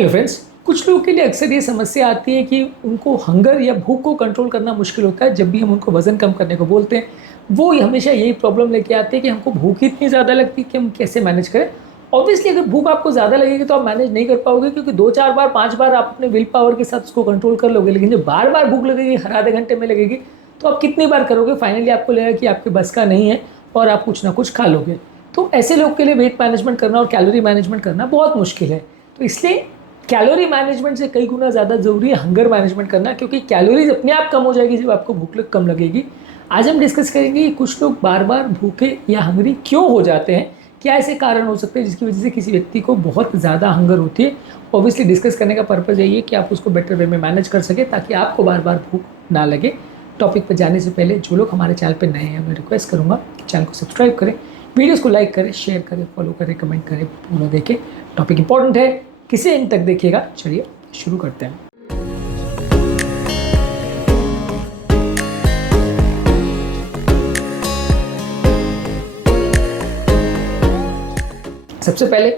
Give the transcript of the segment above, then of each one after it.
Hello friends, कुछ लोगों के लिए अक्सर ये समस्या आती है कि उनको हंगर या भूख को कंट्रोल करना मुश्किल होता है। जब भी हम उनको वज़न कम करने को बोलते हैं, वो हमेशा यही प्रॉब्लम लेके आते हैं कि हमको भूख इतनी ज़्यादा लगती है कि हम कैसे मैनेज करें। ऑब्वियसली अगर भूख आपको ज़्यादा लगेगी तो आप मैनेज नहीं कर पाओगे, क्योंकि 2-4 बार 5 बार आप अपने विल पावर के साथ उसको कंट्रोल कर लोगे। लेकिन जब बार-बार भूख लगेगी, हर आधे घंटे में लगेगी, तो आप कितनी बार करोगे? फाइनली आपको लगेगा कि आपके बस का नहीं है और आप कुछ ना कुछ खा लोगे। तो ऐसे लोग के लिए वेट मैनेजमेंट करना और कैलोरी मैनेजमेंट करना बहुत मुश्किल है। तो इसलिए कैलोरी मैनेजमेंट से कई गुना ज़्यादा ज़रूरी है हंगर मैनेजमेंट करना, क्योंकि कैलोरीज अपने आप कम हो जाएगी जब आपको भूख कम लगेगी। आज हम डिस्कस करेंगे कि कुछ लोग बार बार भूखे या हंगरी क्यों हो जाते हैं, क्या ऐसे कारण हो सकते हैं जिसकी वजह से किसी व्यक्ति को बहुत ज़्यादा हंगर होती है। ऑब्वियसली डिस्कस करने का पर्पज़ यही है कि आप उसको बेटर वे में मैनेज कर सकें, ताकि आपको बार बार भूख ना लगे। टॉपिक पर जाने से पहले जो लोग हमारे चैनल पर नए हैं, मैं रिक्वेस्ट करूँगा चैनल को सब्सक्राइब करें, वीडियोज़ को लाइक करें, शेयर करें, फॉलो करें, कमेंट करें, पूरा देखें। टॉपिक इंपॉर्टेंट है, किसे इन तक देखिएगा। चलिए शुरू करते हैं। सबसे पहले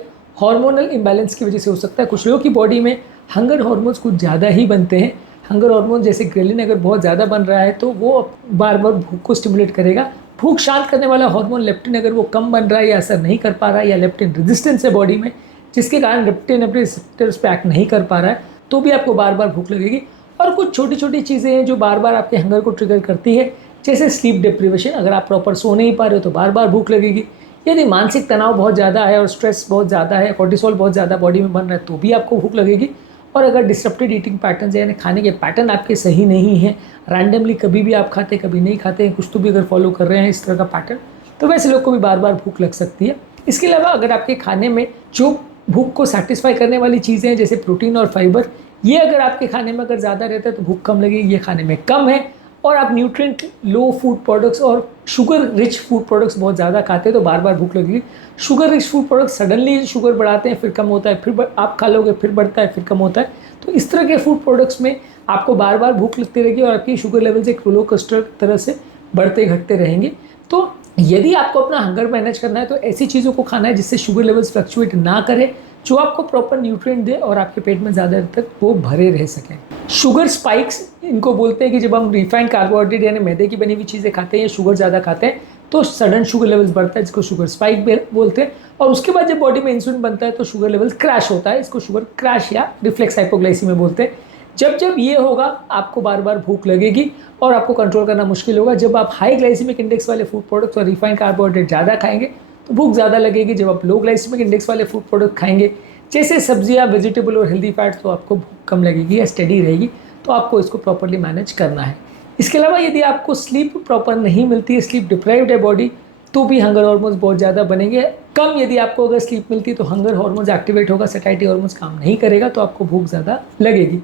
हार्मोनल इम्बैलेंस की वजह से हो सकता है। कुछ लोगों की बॉडी में हंगर हार्मोन्स कुछ ज़्यादा ही बनते हैं। हंगर हार्मोन जैसे ग्रेलिन अगर बहुत ज़्यादा बन रहा है तो वो बार बार भूख को स्टिमुलेट करेगा। भूख शांत करने वाला हार्मोन लेप्टिन अगर वो कम बन रहा है या असर नहीं कर पा रहा है, या लेप्टिन रेजिस्टेंस है बॉडी में, जिसके कारण लेप्टिन अपने रिसेप्टर्स पे एक्ट नहीं कर पा रहा है, तो भी आपको बार बार भूख लगेगी। और कुछ छोटी छोटी चीज़ें हैं जो बार बार आपके हंगर को ट्रिगर करती है, जैसे स्लीप डिप्रीवेशन। अगर आप प्रॉपर सो नहीं पा रहे हो तो बार बार भूख लगेगी। यदि मानसिक तनाव बहुत ज़्यादा है और स्ट्रेस बहुत ज़्यादा है, कोर्टिसोल बहुत ज़्यादा बॉडी में बन रहा है, तो भी आपको भूख लगेगी। और अगर डिसरप्टेड ईटिंग पैटर्न यानी खाने के पैटर्न आपके सही नहीं है, रैंडमली कभी भी आप खाते कभी नहीं खाते हैं, कुछ तो भी अगर फॉलो कर रहे हैं इस तरह का पैटर्न, तो वैसे लोग को भी बार बार भूख लग सकती है। इसके अलावा अगर आपके खाने में जो भूख को सेटिस्फाई करने वाली चीज़ें हैं, जैसे प्रोटीन और फाइबर, ये अगर आपके खाने में अगर ज़्यादा रहता है तो भूख कम लगेगी। ये खाने में कम है और आप न्यूट्रिएंट लो फूड प्रोडक्ट्स और शुगर रिच फूड प्रोडक्ट्स बहुत ज़्यादा खाते हैं, तो बार बार भूख लगेगी। Sugar rich food products suddenly sugar बढ़ाते हैं, फिर कम होता है, फिर आप खा लोगे, फिर बढ़ता है, फिर कम होता है। तो इस तरह के फूड प्रोडक्ट्स में आपको बार बार भूख लगती रहेगी और आपकी शुगर लेवल्स एक रोलर कोस्टर तरह से बढ़ते घटते रहेंगे। तो यदि आपको अपना हंगर मैनेज करना है तो ऐसी चीज़ों को खाना है जिससे शुगर लेवल्स फ्लक्चुएट ना करे, जो आपको प्रॉपर न्यूट्रिएंट दे और आपके पेट में ज़्यादा देर तक वो भरे रह सकें। शुगर स्पाइक्स इनको बोलते हैं कि जब हम रिफाइंड कार्बोहाइड्रेट यानी मैदे की बनी हुई चीज़ें खाते हैं या शुगर ज़्यादा खाते हैं तो सडन शुगर लेवल्स बढ़ता है, जिसको शुगर स्पाइक बोलते हैं। और उसके बाद जब बॉडी में इंसुलिन बनता है तो शुगर लेवल्स क्रैश होता है, इसको शुगर क्रैश या रिफ्लेक्स हाइपोग्लाइसीमिया बोलते हैं। जब ये होगा आपको बार बार भूख लगेगी और आपको कंट्रोल करना मुश्किल होगा। जब आप हाई ग्लाइसीमिक इंडेक्स वाले फूड प्रोडक्ट्स और रिफाइंड कार्बोहाइड्रेट ज़्यादा खाएंगे तो भूख ज़्यादा लगेगी। जब आप लो ग्लाइसीमिक इंडेक्स वाले फूड प्रोडक्ट खाएंगे, जैसे सब्जियां, वेजिटेबल और हेल्दी फैट्स, तो आपको भूख कम लगेगी या स्टेडी रहेगी। तो आपको इसको प्रॉपरली मैनेज करना है। इसके अलावा यदि आपको स्लीप प्रॉपर नहीं मिलती है, स्लीप डिप्राइव्ड है बॉडी, तो भी हंगर हार्मोन्स बहुत ज़्यादा बनेंगे। कम यदि आपको अगर स्लीप मिलती है तो हंगर हार्मोन्स एक्टिवेट होगा, सैटिस्फाइड हार्मोन्स काम नहीं करेगा, तो आपको भूख ज़्यादा लगेगी।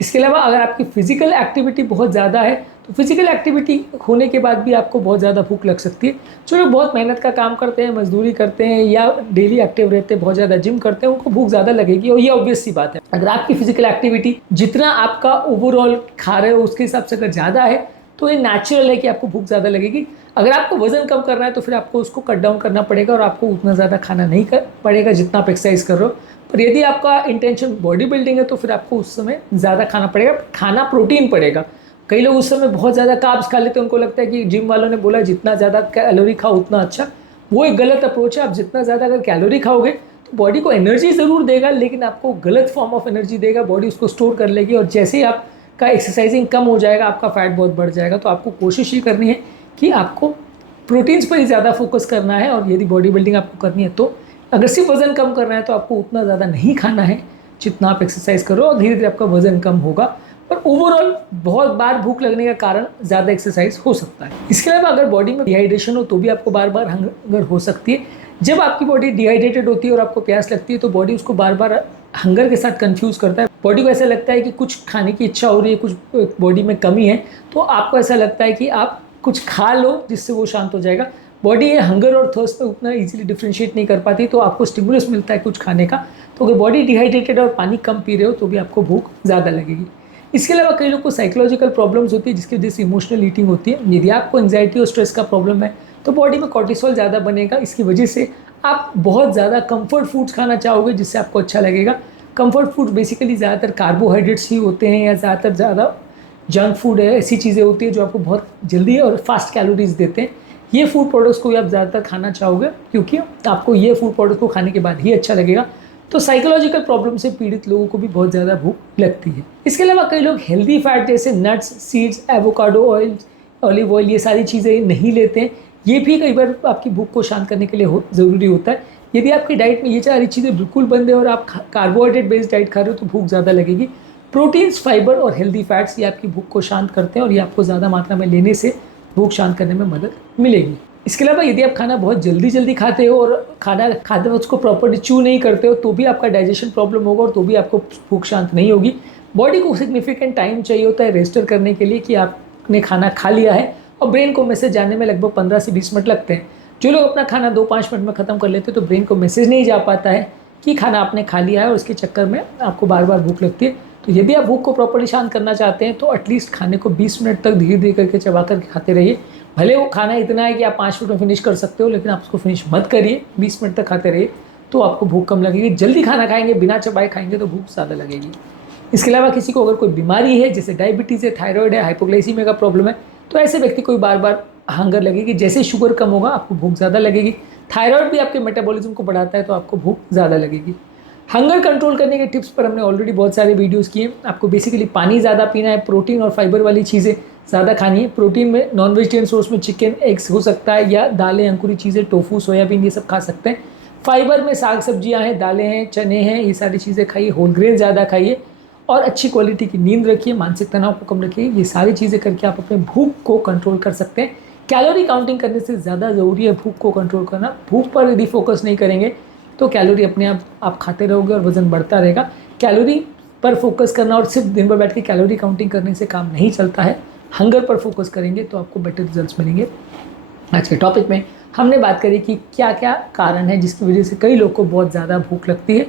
इसके अलावा अगर आपकी फिजिकल एक्टिविटी बहुत ज़्यादा है तो फिजिकल एक्टिविटी होने के बाद भी आपको बहुत ज़्यादा भूख लग सकती है। जो लोग बहुत मेहनत का काम करते हैं, मजदूरी करते हैं या डेली एक्टिव रहते हैं, बहुत ज़्यादा जिम करते हैं, उनको भूख ज़्यादा लगेगी। और ये ऑब्वियस सी बात है। अगर आपकी फिजिकल एक्टिविटी जितना आपका ओवरऑल खा रहे हो उसके हिसाब से अगर ज़्यादा है तो ये नेचुरल है कि आपको भूख ज़्यादा लगेगी। अगर आपको वजन कम करना है तो फिर आपको उसको कट डाउन करना पड़ेगा और आपको उतना ज़्यादा खाना नहीं पड़ेगा जितना आप एक्सरसाइज कर रहे हो। पर यदि आपका इंटेंशन बॉडी बिल्डिंग है तो फिर आपको उस समय ज़्यादा खाना पड़ेगा, खाना प्रोटीन पड़ेगा। कई लोग उस समय बहुत ज़्यादा कार्ब्स खा लेते हैं, उनको लगता है कि जिम वालों ने बोला जितना ज़्यादा कैलोरी खाओ उतना अच्छा। वो एक गलत अप्रोच है। आप जितना ज़्यादा अगर कैलोरी खाओगे तो बॉडी को एनर्जी ज़रूर देगा, लेकिन आपको गलत फॉर्म ऑफ एनर्जी देगा। बॉडी उसको स्टोर कर लेगी और जैसे ही आपका एक्सरसाइजिंग कम हो जाएगा, आपका फैट बहुत बढ़ जाएगा। तो आपको कोशिश ये करनी है कि आपको प्रोटीन्स पर ही ज़्यादा फोकस करना है। और यदि बॉडी बिल्डिंग आपको करनी है तो अगर सिर्फ वज़न कम करना है तो आपको उतना ज़्यादा नहीं खाना है जितना आप एक्सरसाइज करो, और धीरे धीरे आपका वज़न कम होगा। पर ओवरऑल बहुत बार भूख लगने का कारण ज़्यादा एक्सरसाइज हो सकता है। इसके अलावा अगर बॉडी में डिहाइड्रेशन हो तो भी आपको बार बार हंगर हो सकती है। जब आपकी बॉडी डिहाइड्रेटेड होती है और आपको प्यास लगती है तो बॉडी उसको बार बार हंगर के साथ कंफ्यूज करता है। बॉडी को ऐसा लगता है कि कुछ खाने की इच्छा हो रही है, कुछ बॉडी में कमी है, तो आपको ऐसा लगता है कि आप कुछ खा लो जिससे वो शांत हो जाएगा। बॉडी ये हंगर और थर्स्ट में उतना इजीली डिफ्रेंशिएट नहीं कर पाती, तो आपको स्टिमुलस मिलता है कुछ खाने का। तो अगर बॉडी डिहाइड्रेटेड और पानी कम पी रहे हो तो भी आपको भूख ज़्यादा लगेगी। इसके अलावा कई लोग को साइकोलॉजिकल प्रॉब्लम्स होती है जिसकी वजह से इमोशनल ईटिंग होती है। यदि आपको एंजाइटी और स्ट्रेस का प्रॉब्लम है तो बॉडी में कॉर्टिसोल ज़्यादा बनेगा। इसकी वजह से आप बहुत ज़्यादा कंफर्ट फूड्स खाना चाहोगे जिससे आपको अच्छा लगेगा। कंफर्ट फूड बेसिकली ज़्यादातर कार्बोहाइड्रेट्स ही होते हैं या ज़्यादा जंक फूड है, ऐसी चीज़ें होती है जो आपको बहुत जल्दी और फास्ट कैलोरीज देते हैं। ये फूड प्रोडक्ट्स को भी आप ज़्यादातर खाना चाहोगे क्योंकि आपको ये फूड प्रोडक्ट को खाने के बाद ही अच्छा लगेगा। तो साइकोलॉजिकल प्रॉब्लम से पीड़ित लोगों को भी बहुत ज़्यादा भूख लगती है। इसके अलावा कई लोग हेल्दी फैट जैसे nuts, seeds, avocado oil, olive oil, ये सारी चीज़ें नहीं लेते हैं। ये भी कई बार आपकी भूख को शांत करने के लिए ज़रूरी होता है। यदि आपकी डाइट में ये सारी चीज़ें बिल्कुल बंद है और आप कार्बोहाइड्रेट बेस्ड डाइट खा रहे हो तो भूख ज़्यादा लगेगी। प्रोटीन्स, फाइबर और हेल्दी फैट्स ये आपकी भूख को शांत करते हैं और ये आपको ज़्यादा मात्रा में लेने से भूख शांत करने में मदद मिलेगी। इसके अलावा यदि आप खाना बहुत जल्दी खाते हो और खाना खाते वक्त उसको प्रॉपर्ली च्यू नहीं करते हो तो भी आपका डाइजेशन प्रॉब्लम होगा और तो भी आपको भूख शांत नहीं होगी। बॉडी को सिग्निफिकेंट टाइम चाहिए होता है रेस्टर करने के लिए कि आपने खाना खा लिया है, और ब्रेन को मैसेज जाने में लगभग 15 से 20 मिनट लगते हैं। जो लोग अपना खाना 2-5 मिनट में ख़त्म कर लेते हैं तो ब्रेन को मैसेज नहीं जा पाता है कि खाना आपने खा लिया है और उसके चक्कर में आपको बार बार भूख लगती है। तो यदि आप भूख को प्रॉपर्ली शांत करना चाहते हैं तो एटलीस्ट खाने को 20 मिनट तक धीरे धीरे करके चबा करके खाते रहिए। भले वो खाना इतना है कि आप 5 मिनट में फिनिश कर सकते हो, लेकिन आप उसको फिनिश मत करिए, 20 मिनट तक खाते रहिए तो आपको भूख कम लगेगी। जल्दी खाना खाएंगे, बिना चबाए खाएंगे तो भूख ज़्यादा लगेगी। इसके अलावा किसी को अगर कोई बीमारी है जैसे डायबिटीज़ है, थायराइड है, हाइपोग्लाइसीमिया का प्रॉब्लम है, तो ऐसे व्यक्ति को बार बार हंगर लगेगी। जैसे शुगर कम होगा आपको भूख ज़्यादा लगेगी। थायराइड भी आपके मेटाबॉलिज्म को बढ़ाता है तो आपको भूख ज़्यादा लगेगी। हंगर कंट्रोल करने के टिप्स पर हमने ऑलरेडी बहुत सारे वीडियोस किए। आपको बेसिकली पानी ज़्यादा पीना है, प्रोटीन और फाइबर वाली चीज़ें ज़्यादा खानी है। प्रोटीन में नॉन वेजिटेरियन सोर्स में चिकन, एग्स हो सकता है या दालें, अंकुरी चीज़ें, टोफू, सोयाबीन, ये सब खा सकते हैं। फाइबर में साग सब्जियां हैं, दालें हैं, चने हैं, ये सारी चीज़ें खाइए। होल ग्रेन ज़्यादा खाइए और अच्छी क्वालिटी की नींद रखिए। मानसिक तनाव को कम रखिए। ये सारी चीज़ें करके आप अपने भूख को कंट्रोल कर सकते हैं। कैलोरी काउंटिंग करने से ज़्यादा ज़रूरी है भूख को कंट्रोल करना। भूख पर यदि फोकस नहीं करेंगे तो कैलोरी अपने आप खाते रहोगे और वज़न बढ़ता रहेगा। कैलोरी पर फोकस करना और सिर्फ दिन भर बैठ के कैलोरी काउंटिंग करने से काम नहीं चलता है। हंगर पर फोकस करेंगे तो आपको बेटर रिजल्ट्स मिलेंगे। आज के टॉपिक में हमने बात करी कि क्या क्या कारण है जिसकी वजह से कई लोग को बहुत ज़्यादा भूख लगती है।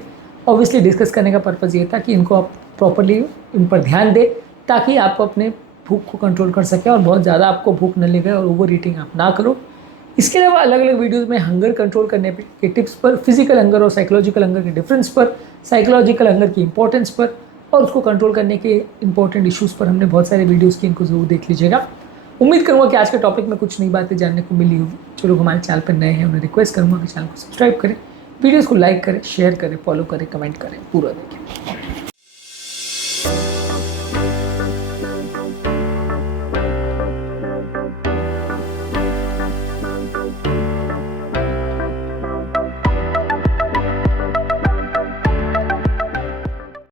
ऑब्वियसली डिस्कस करने का पर्पज़ ये था कि इनको आप प्रॉपर्ली इन पर ध्यान दें ताकि आप अपने भूख को कंट्रोल कर सकें और बहुत ज़्यादा आपको भूख न लगे और ओवर ईटिंग आप ना करो। इसके अलावा अलग अलग वीडियोस में हंगर कंट्रोल करने के टिप्स पर, फिजिकल हंगर और साइकोलॉजिकल हंगर के डिफरेंस पर, साइकोलॉजिकल हंगर की इंपॉर्टेंस पर और उसको कंट्रोल करने के इंपॉर्टेंट इश्यूज़ पर हमने बहुत सारे वीडियोस की, इनको ज़रूर देख लीजिएगा। उम्मीद करूँगा कि आज के टॉपिक में कुछ नई बातें जानने को मिली होगी। जो लोग हमारे चैनल पर नए हैं उन्हें रिक्वेस्ट करूँगा कि चैनल को सब्सक्राइब करें, वीडियोज़ को लाइक करें, शेयर करें, फॉलो करें, कमेंट करें, पूरा देखें।